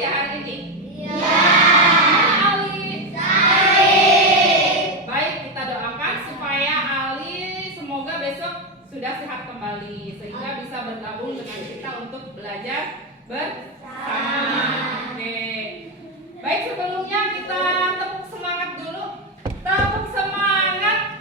ya hari ini? Iya. Ali. Baik, kita doakan supaya Ali semoga besok sudah sehat kembali sehingga bisa bergabung dengan kita untuk belajar bersama. Oke. Baik, sebelumnya kita tepuk semangat dulu. Tepuk semangat.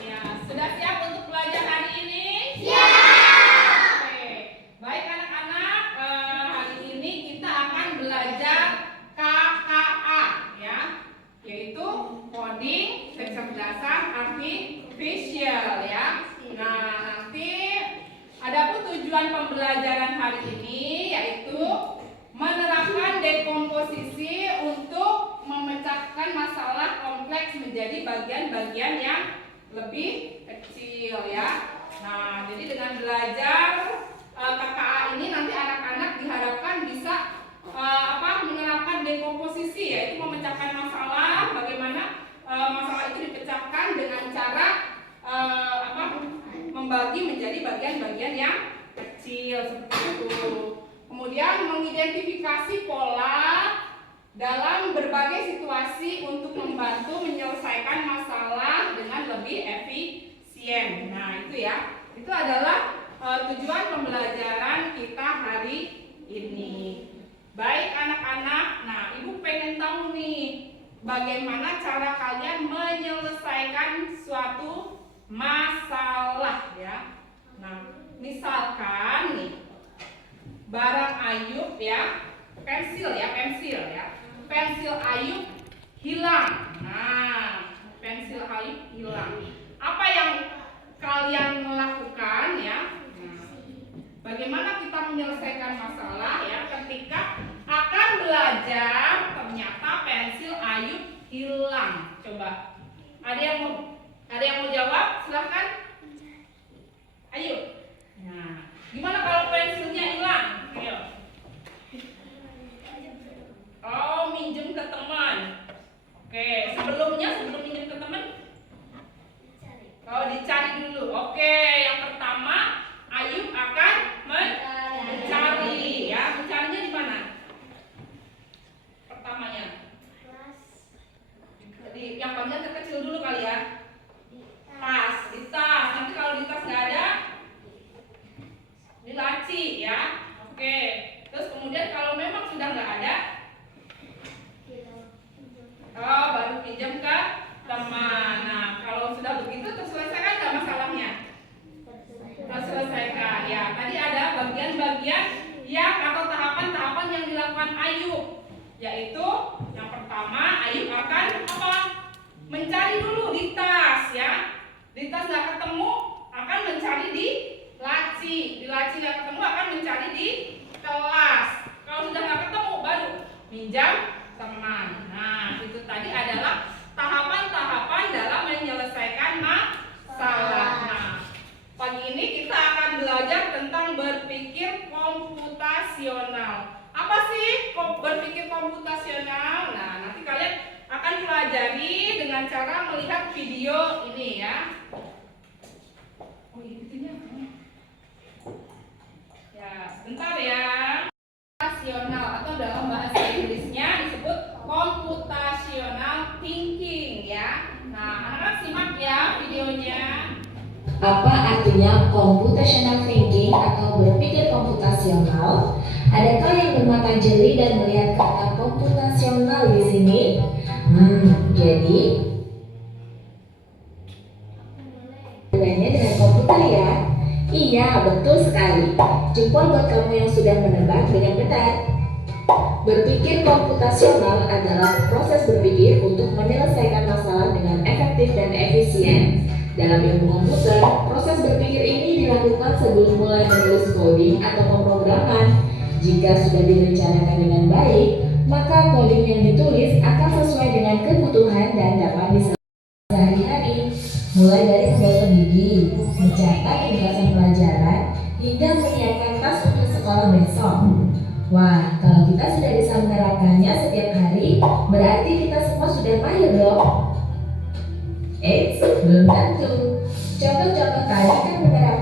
Ya, sudah siap untuk belajar hari ini? Oke. Baik anak-anak, hari ini kita akan belajar KKA ya, yaitu coding kecerdasan artifisial ya. Nah, nanti adapun tujuan pembelajaran hari ini yaitu menerapkan dekomposisi untuk memecahkan masalah kompleks menjadi bagian-bagian yang lebih kecil ya. Nah, jadi dengan belajar KKA ini nanti anak-anak diharapkan bisa menerapkan dekomposisi, yaitu memecahkan masalah, bagaimana masalah itu dipecahkan dengan cara membagi menjadi bagian-bagian yang kecil seperti itu. Kemudian mengidentifikasi pola dalam berbagai situasi untuk membantu menyelesaikan masalah dengan lebih efisien. Nah, itu ya. Itu adalah tujuan pembelajaran kita hari ini. Baik anak-anak, nah Ibu pengen tahu nih bagaimana cara kalian menyelesaikan suatu masalah ya. Nah, misalkan nih barang Ayub ya, pensil ya. Pensil Ayub hilang. Nah, pensil Ayub hilang. Apa yang kalian lakukan ya? Nah, bagaimana kita menyelesaikan masalah ya ketika akan belajar ternyata pensil Ayub hilang? Coba. Ada yang mau jawab? Silahkan. Ayo. Nah, gimana kalau pensilnya hilang? Ayo. Oh, minjem ke teman. Oke, sebelum minjem ke teman? Oh, dicari dulu. Oke, yang pertama Ayub akan mencari ya. Mencarinya di mana? Pertamanya. Jadi yang bagian terkecil dulu kali ya. Tas, di tas. Nanti kalau di tas nggak ada, di laci ya. Oke. Terus kemudian kalau memang sudah nggak ada, baru pinjam ke teman. Nah, kalau sudah begitu terselesaikan nggak masalahnya? Terselesaikan ya. Tadi ada bagian-bagian yang atau tahapan-tahapan yang dilakukan Ayub, yaitu yang pertama Ayub akan mencari dulu di tas ya. Di tas nggak ketemu, akan mencari di laci. Di laci nggak ketemu, akan mencari di kelas. Kalau sudah nggak ketemu, baru minjam teman. Nah, itu tadi adalah tahapan-tahapan dalam menyelesaikan masalah. Nah, pagi ini kita akan belajar tentang berpikir komputasional. Apa sih berpikir komputasional? Nah, nanti kalian akan pelajari dengan cara melihat video ini ya. Oh, itunya. Ya, sebentar ya. Komputasional atau dalam bahasa Inggrisnya disebut computational thinking ya. Nah, anak-anak simak ya videonya. Apa artinya computational thinking atau berpikir komputasional? Adakah yang bermata jeli dan melihat kata komputasional di sini? Jadi hubungannya dengan komputer ya? Iya, betul sekali. Jempol buat kamu yang sudah menebak dengan benar. Berpikir komputasional adalah proses berpikir untuk menyelesaikan masalah dengan efektif dan efisien. Dalam ilmu komputer, proses berpikir ini dilakukan sebelum mulai menulis coding atau pemrograman. Jika sudah direncanakan dengan baik, maka coding yang ditulis akan sesuai dengan kebutuhan dan dapat diselesaikan sehari-hari. Mulai dari membuat gigi, mencatat ringkasan pelajaran, hingga menyiapkan tas untuk sekolah besok. Wah, kalau kita sudah bisa menerapkannya setiap hari, berarti kita semua sudah mahir dong. Belum tentu. Contoh-contoh tadi kan menerapkan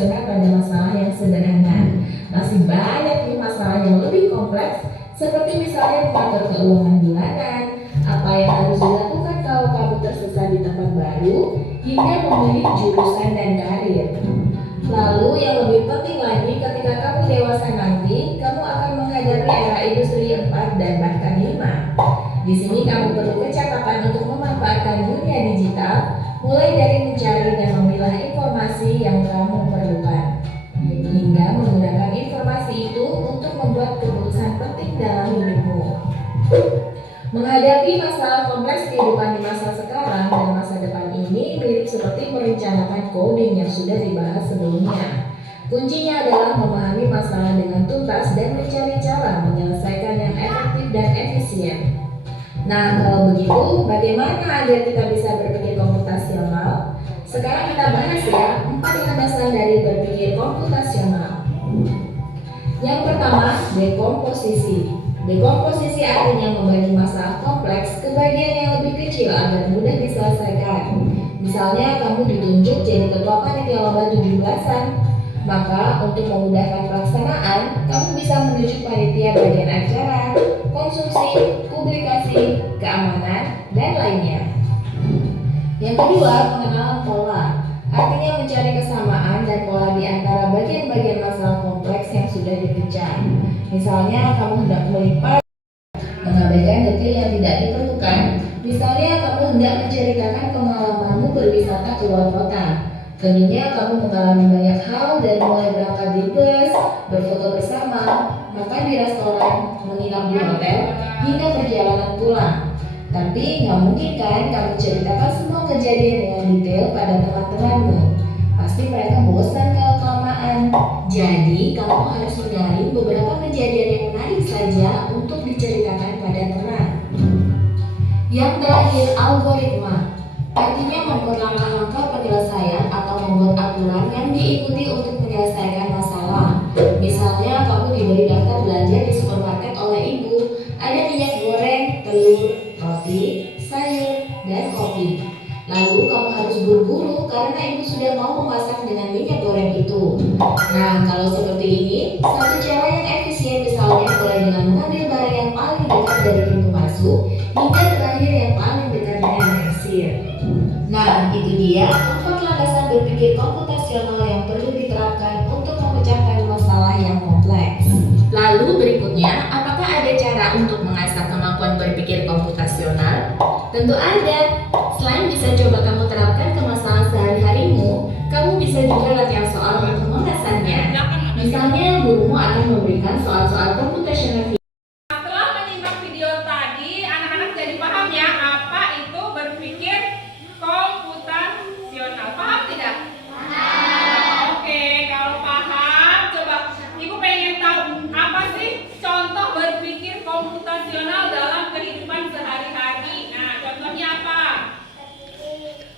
komputasional pada masalah yang sederhana. Masih banyak nih masalah yang lebih kompleks, seperti misalnya mengatur keuangan bulanan, apa yang harus dilakukan kalau kamu tersesat di tempat baru, hingga memilih jurusan dan karir. Lalu yang lebih penting lagi, ketika kamu dewasa nanti, kamu akan menghadapi era industri 4 dan bahkan 5. Di sini kamu perlu kecakapan untuk memanfaatkan dunia digital, mulai dari mencari dan memilah informasi yang kamu perlukan, hingga menggunakan informasi itu untuk membuat keputusan penting dalam hidupmu. Menghadapi masalah kompleks kehidupan di masa sekarang dan masa depan ini mirip seperti merencanakan coding yang sudah dibahas sebelumnya. Kuncinya adalah memahami masalah dengan tuntas dan mencari cara menyelesaikan yang efektif dan efisien. Nah, kalau begitu, bagaimana agar kita bisa berpikir komputasional? Sekarang kita bahas ya, 4 landasan dari berpikir komputasional. Yang pertama, dekomposisi. Dekomposisi artinya membagi masalah kompleks ke bagian yang lebih kecil agar mudah diselesaikan. Misalnya, kamu ditunjuk jadi ketua panitia lomba 17-an. Maka, untuk memudahkan pelaksanaan, kamu bisa menunjuk panitia bagian acara, konsumsi, publikasi, keamanan, dan lainnya. Yang kedua, pengenalan pola. Artinya mencari kesamaan dan pola di antara bagian-bagian masalah kompleks yang sudah dipecah. Misalnya, kamu hendak melipat, mengabaikan detail yang tidak diperlukan. Misalnya, kamu hendak menceritakan pengalamanmu berwisata ke luar kota. Tentunya kamu mengalami banyak hal dari mulai berangkat di bus, berfoto bersama, makan di restoran, menginap di hotel, hingga perjalanan pulang. Tapi nggak mungkin kan kamu ceritakan semua kejadian dengan detail pada teman-temanmu. Pasti mereka bosan kalau kelamaan. Jadi kamu harus menyaring beberapa kejadian yang menarik saja untuk diceritakan pada teman. Yang terakhir, algoritma. Artinya membuat langkah-langkah penyelesaian atau membuat aturan yang diikuti untuk menyelesaikan masalah. Misalnya kamu diberi daftar belanja di supermarket oleh ibu. Ada minyak goreng, telur, roti, sayur, dan kopi. Lalu kamu harus buru-buru karena ibu sudah mau memasak dengan minyak goreng itu. Nah, kalau seperti ini, satu cara yang efisien misalnya mulai dengan mengambil barang yang paling dekat dari pintu masuk hingga terakhir yang paling dekat dengan kasir. Nah, itu dia 4 landasan berpikir komputasional yang perlu diterapkan untuk memecahkan masalah yang kompleks. Lalu berikutnya, apakah ada cara untuk mengasah kemampuan berpikir komputasional? Tentu ada. Selain bisa coba kamu terapkan ke masalah sehari-harimu, kamu bisa juga latihan soal untuk mengasahnya. Misalnya, gurumu akan memberikan soal-soal komputasional. Setelah menyimak video tadi, anak-anak jadi paham ya apa itu berpikir komputasional. Paham tidak? Oke, kalau paham, coba Ibu pengen tahu apa sih contoh berpikir komputasional dalam kehidupan sehari-hari. Nah, contohnya apa?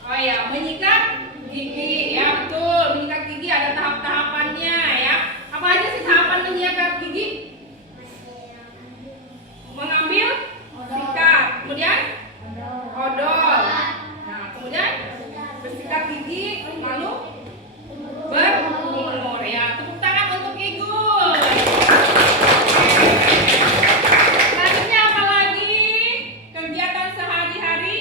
Oh ya, menyikat gigi. Ya, betul. Menyikat gigi ada tahap-tahapannya ya. Apa aja sih tahapan menyikat gigi? Mengambil sikat, kemudian odol. Nah, kemudian bersikat gigi, lalu berkumur. Ya, tepuk tangan untuk Igul. Selanjutnya apa lagi? Kegiatan sehari-hari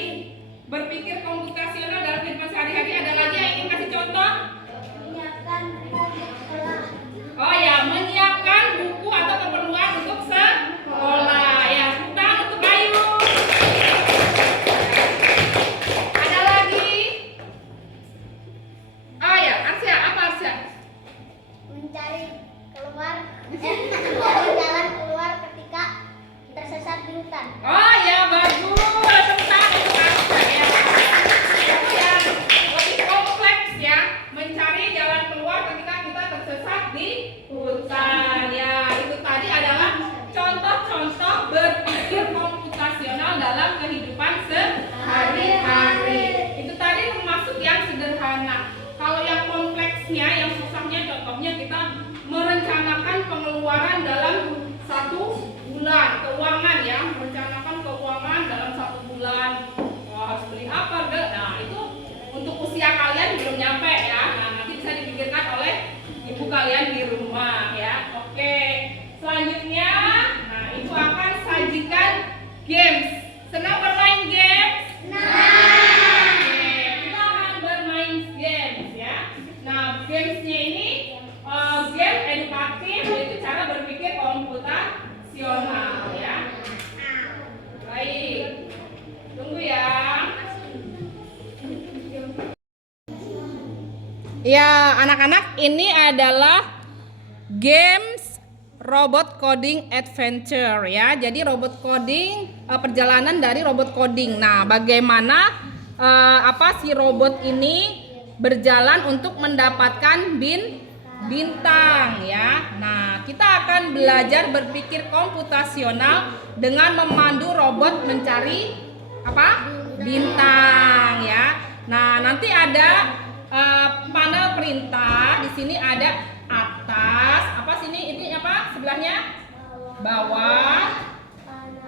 berpikir komputasional dalam kehidupan sehari-hari. Ada lagi yang ingin kasih contoh? Menyiapkan buku sekolah. Oh ya, menyiapkan buku atau keperluan untuk sekolah. Ya, tepuk tangan untuk Ayu. Ada lagi? Oh ya, Arsya, apa Arsya? Mencari jalan keluar ketika tersesat di hutan. Oh ya, bagus. Tepuk tangan untuk Arsya ya. Itu yang lebih kompleks ya, mencari jalan keluar ketika kita tersesat di hutan. Ya, itu tadi adalah contoh-contoh berpikir komputasional dalam kehidupan sehari-hari. Itu tadi termasuk yang sederhana. Kalau yang kompleksnya, yang susahnya, contohnya kita merencanakan pengeluaran dalam 1 bulan, keuangan ya, merencanakan keuangan dalam 1 bulan. Oh, harus beli apa, Dek? Nah, itu untuk usia kalian belum nyampe ya. Nah, nanti bisa dipikirkan oleh gamesnya ini game edukatif, yaitu cara berpikir komputasional ya. Baik, tunggu ya. Ya, anak-anak, ini adalah games robot coding adventure ya. Jadi robot coding, perjalanan dari robot coding. Nah, bagaimana si robot ini berjalan untuk mendapatkan bintang ya. Nah, kita akan belajar berpikir komputasional dengan memandu robot mencari bintang ya. Nah, nanti ada panel perintah. Di sini ada atas, ini sebelahnya bawah,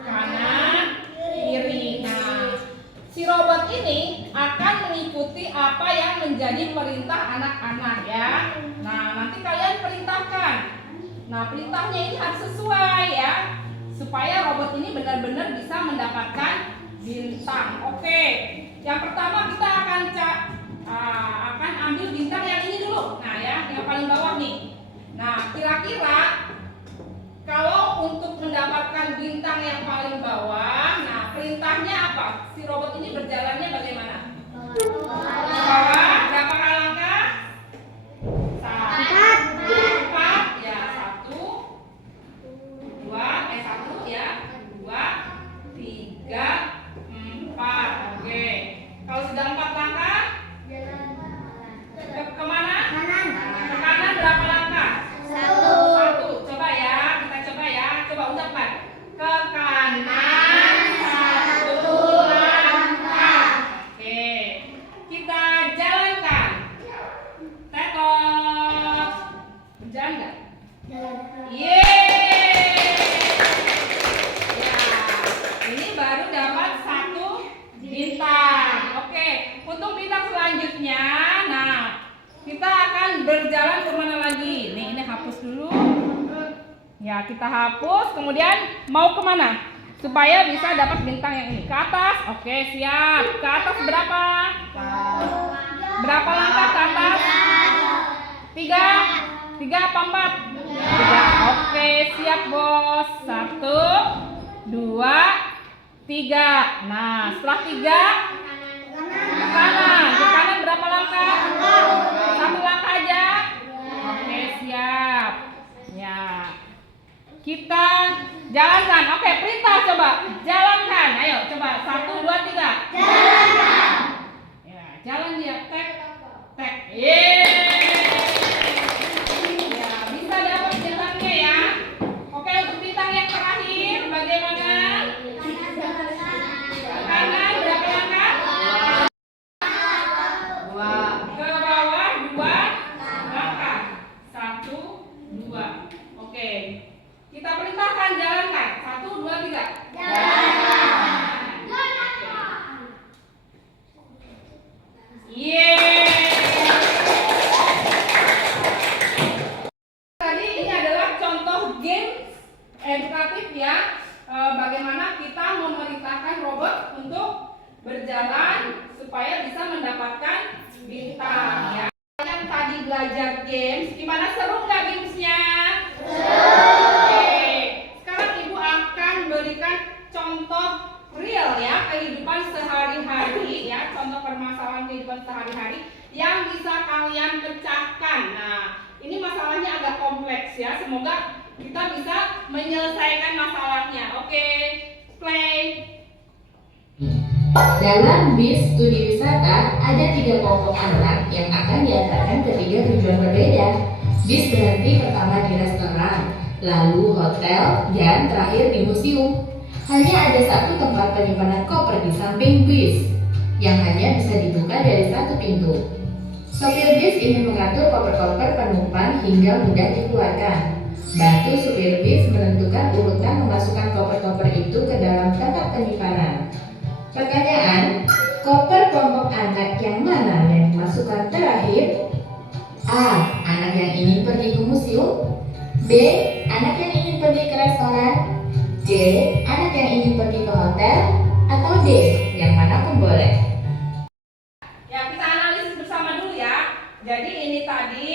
kanan, kiri. Nah, si robot ini akan mengikuti apa yang menjadi perintah anak-anak ya. Nah, nanti kalian perintahkan. Nah, perintahnya ini harus sesuai ya, supaya robot ini benar-benar bisa mendapatkan bintang. Oke, yang pertama kita akan ambil bintang yang ini dulu. Nah ya, yang paling bawah nih. Nah, kira-kira kalau untuk mendapatkan bintang yang paling bawah, nah perintahnya apa? Si robot ini berjalannya bagaimana? Bawah, berapa kali langkah? 4 ya, 1 ya, 2 3 4. Oke, kalau sudah 4 langkah kemana? Kanan. Ke kanan berapa langkah? 1. Coba ya, kita coba ya. Coba ucapkan. Ke kanan 1 langkah. Oke, kita jalankan. Tekok. Berjalan nggak? Yeay. Ya, ini baru dapat 1 bintang. Oke, untuk bintang selanjutnya, nah kita akan berjalan kemana lagi? Nih, ini hapus dulu. Ya, kita hapus. Kemudian mau kemana? Supaya bisa dapat bintang yang ini. Ke atas. Oke, siap. Ke atas berapa? Berapa langkah ke atas? 3 apa 4? 3. Oke, siap bos. 1 2 3. Nah, setelah 3 ke kanan. Ke kanan berapa langkah? 1 langkah aja. Oke, siap. Ya, kita jalankan. Oke, perintah coba jalankan. Ayo coba 1 2 3. Jalankan. Ya, jalan dia. Tek. Ya, bisa dapat bintangnya ya. Oke, untuk bintang yang terakhir bagaimana? Kanan berapa langkah? Ke bawah 2 langkah. 1 2. Oke, kita perintahkan jalankan. 1 2 3. Jalankan. Yeay. Tadi ini adalah contoh game edukatif ya. Bagaimana kita memerintahkan robot untuk berjalan supaya bisa mendapatkan bintang ya. Kalian tadi belajar games, gimana, seru nggak gamesnya? Oke, sekarang ibu akan berikan contoh real ya, kehidupan sehari-hari ya, contoh permasalahan kehidupan sehari-hari yang bisa kalian pecahkan. Nah, ini masalahnya agak kompleks ya, semoga kita bisa menyelesaikan masalahnya. Oke, play. Dalam bis studi wisata ada 3 kelompok anak yang akan diantarkan ke 3 tujuan berbeda. Bis berhenti pertama di restoran, lalu hotel, dan terakhir di museum. Hanya ada 1 tempat penyimpanan koper di samping bis yang hanya bisa dibuka dari 1 pintu. Sopir bis ingin mengatur koper-koper penumpang hingga mudah dikeluarkan. Bantu supir bis menentukan urutan memasukkan koper-koper itu ke dalam tempat penyimpanan. Pertanyaan, koper kelompok anak yang mana yang dimasukkan terakhir? A. Anak yang ingin pergi ke museum. B. Anak yang ingin pergi ke restoran. C. Anak yang ingin pergi ke hotel. Atau D. Yang mana pun boleh. Ya, kita analisis bersama dulu ya. Jadi ini tadi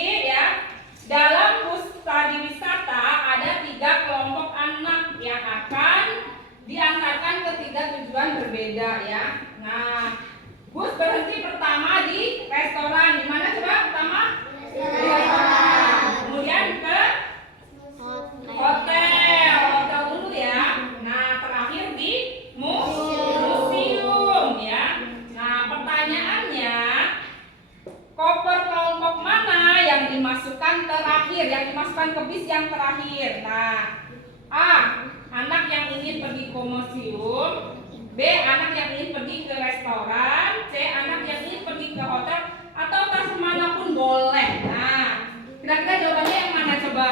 terakhir yang dimasukkan ke bis yang terakhir. Nah, A. Anak yang ingin pergi ke museum. B. Anak yang ingin pergi ke restoran. C. Anak yang ingin pergi ke hotel atau tas manapun boleh. Nah, kira-kira jawabannya yang mana coba?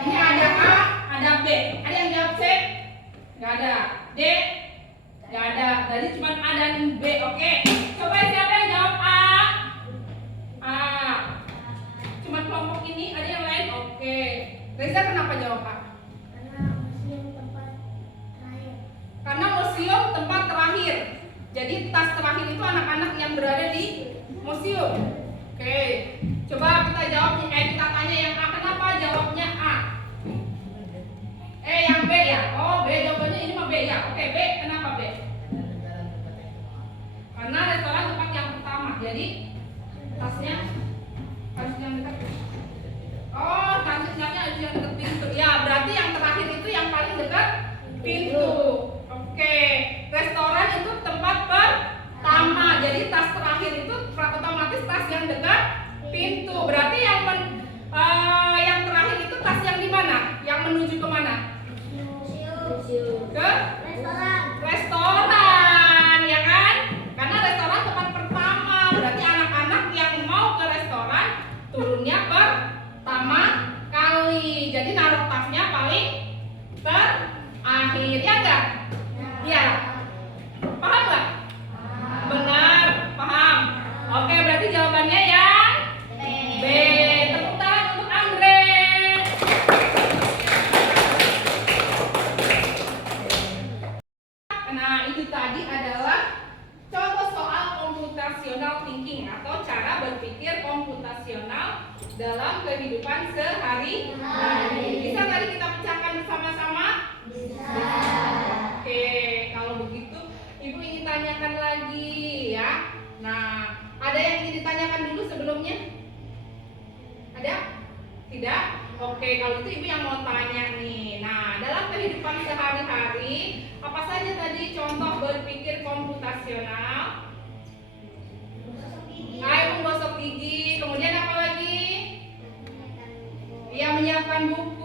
Ini ada A, ada B. Ada yang jawab C? Gak ada. D? Gak ada. Jadi cuma A dan B. Oke. Coba siapa yang jawab A? A. Cuma kelompok ini. Ada yang lain? Oke. Reza kenapa jawab A? Karena museum tempat terakhir. Jadi tas terakhir itu anak-anak yang berada di museum. Oke. Coba kita jawab. Kita tanya yang A. Kenapa jawabnya A? Yang B ya? Oh, B jawabannya ini mah B ya. Oke, B. Kenapa B? Karena restoran tempat yang pertama. Jadi tasnya harus yang dekat. Oh, tasnya harus yang dekat pintu. Ya, berarti yang terakhir itu yang paling dekat pintu. Oke. Restoran itu tempat pertama. Jadi tas terakhir itu otomatis tas yang dekat pintu. Berarti yang terakhir itu tas yang di mana? Yang menuju ke mana? Ke restoran, ya kan? Karena restoran tempat pertama. Berarti anak-anak yang mau ke restoran turunnya pertama kali. Jadi naruh tasnya paling terakhir, ya enggak? Ya. Paham nggak? Benar, paham. Oke, berarti jawabannya yang B. Tepuk tangan untuk Andre. Nah, itu tadi adalah contoh soal computational thinking atau cara berpikir komputasional dalam kehidupan sehari-hari. Bisa tadi kita pecahkan bersama-sama? Bisa. Oke, kalau begitu Ibu ingin tanyakan lagi ya. Nah, ada yang ingin ditanyakan dulu sebelumnya? Ada? Tidak? Oke, kalau itu Ibu yang mau tanya nih. Nah, dalam kehidupan sehari-hari, apa saja tadi contoh berpikir komputasional? Menggosok gigi. Kemudian apa lagi? Ya, menyiapkan buku.